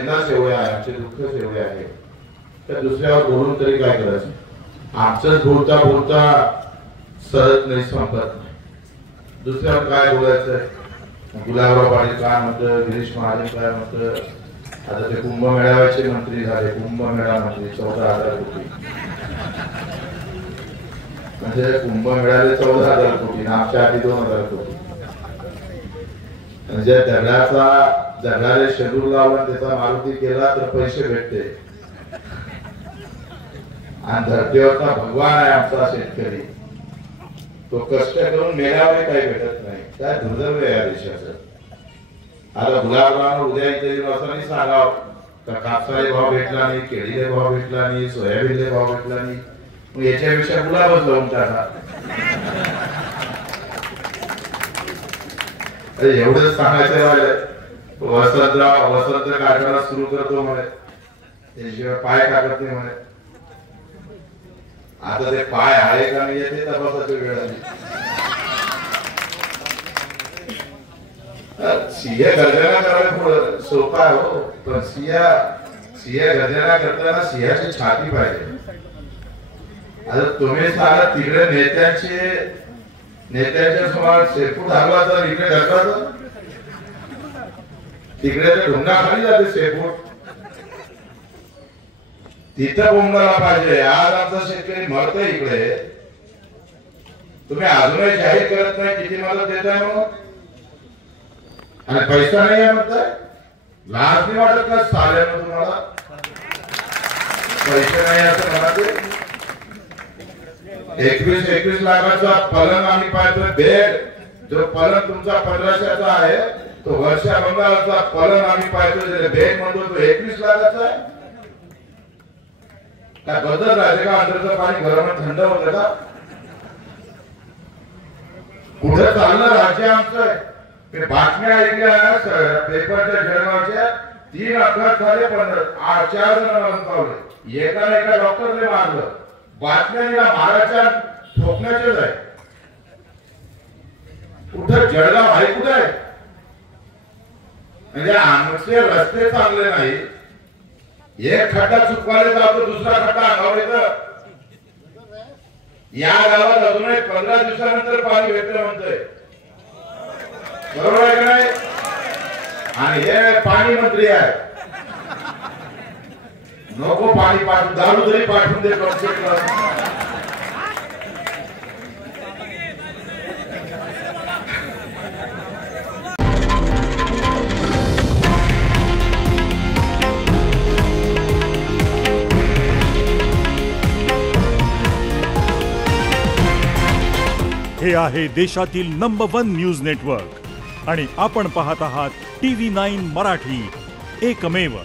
सेवया आमचे दुःख सेवया आहे तर दुसऱ्यावर बोलून तरी काय करायचं? आमचंच बोलता बोलता सरत नाही, संपत नाही. दुसऱ्यावर काय बोलायचं? गुलाबराव पाटील काय म्हणतं, गिरीश महाजन काय म्हणतं. आता ते कुंभमेळ्याचे मंत्री झाले, कुंभमेळा मंत्री 14,000 कोटी. म्हणजे कुंभमेळ्याला 14,000 कोटी, आमच्या आधी 2,000 कोटी. म्हणजे दगडाला शेड्यूल लावून त्याचा मारुती केला तर पैसे भेटते. आणि धरतीवरचा भगवान आहे आमचा शेतकरी, तो कष्ट करून मेल्यावर काही भेटत नाही. काय दुर्दैव आहे या देशाचं. आता गुलाबराव उद्या इथे असं सांगाव का कापसाले भाव भेटला नाही, केळीले भाव भेटला नाही, सोयाबीनले भाव भेटला नाही, मग याच्यापेक्षा गुलाबच लावून टाका. एवढंच सांगायचं राहिलं. वसंत कारखाना सुरू करतो म्हणे, त्याशिवाय पाय काढत नाही म्हणे. आता ते पाय आहे का नाही ते तपासाची वेळ आली. सिंह गर्जना करायला थोडं सोपं आहे हो, पण सिंह गर्जना करताना सिंहाची छाती पाहिजे. आता तुम्ही सांगा तिकडे नेत्यांच्या समोर शेपूट हलवायचा, इकडे ढकलायचं. तिकडे तर ढुंगा खाली जाते शेपूट, तिथं बोंबला पाहिजे. आज आमचा शेतकरी मरतोय इकडे, तुम्ही अजूनही जाहीर करत नाही किती मदत देताय म्हणून, आणि पैसा नाही आहे म्हणताय. लाज नाही वाटत का साल्यानं तुम्हाला? पैसे नाही असं म्हणाले. 21 लाखाचा पलंग आम्ही पाहतोय. बेड जो पलंग तुमचा 1500चा आहे, तो वर्षा बंगालचा पलंग आम्ही पाहतोय. बेड म्हणतो तो 21 लाखाचा आहे. काय बदल राहते का? अंदरचं पाणी गरम थंड होतं का? कुठे चाललं राज्य आमचं? ते बातम्या ऐकल्या पेपरच्या जर्नलच्या, 3 अपघात झाले, 4 जण पावले, एका डॉक्टरने मारलं. बातम्या महाराष्ट्र ठोकण्याचेच आहे. कुठं जळगाव आहे कुठे आहे? म्हणजे आमचे रस्ते चांगले नाही. एक खड्डा चुकवायला जातो, दुसरा खड्डा अंगावर येतं. या गावात अजूनही 15 दिवसानंतर पाणी भेटलं म्हणतोय, बरोबर आहे का नाही? आणि हे पाणी मंत्री आहे. नको पाणी पाठवून, दारू तरी पाठवून दे. हे आहे देशातील नंबर 1 न्यूज नेटवर्क आणि आपण पाहत आहात TV9 मराठी, एकमेव.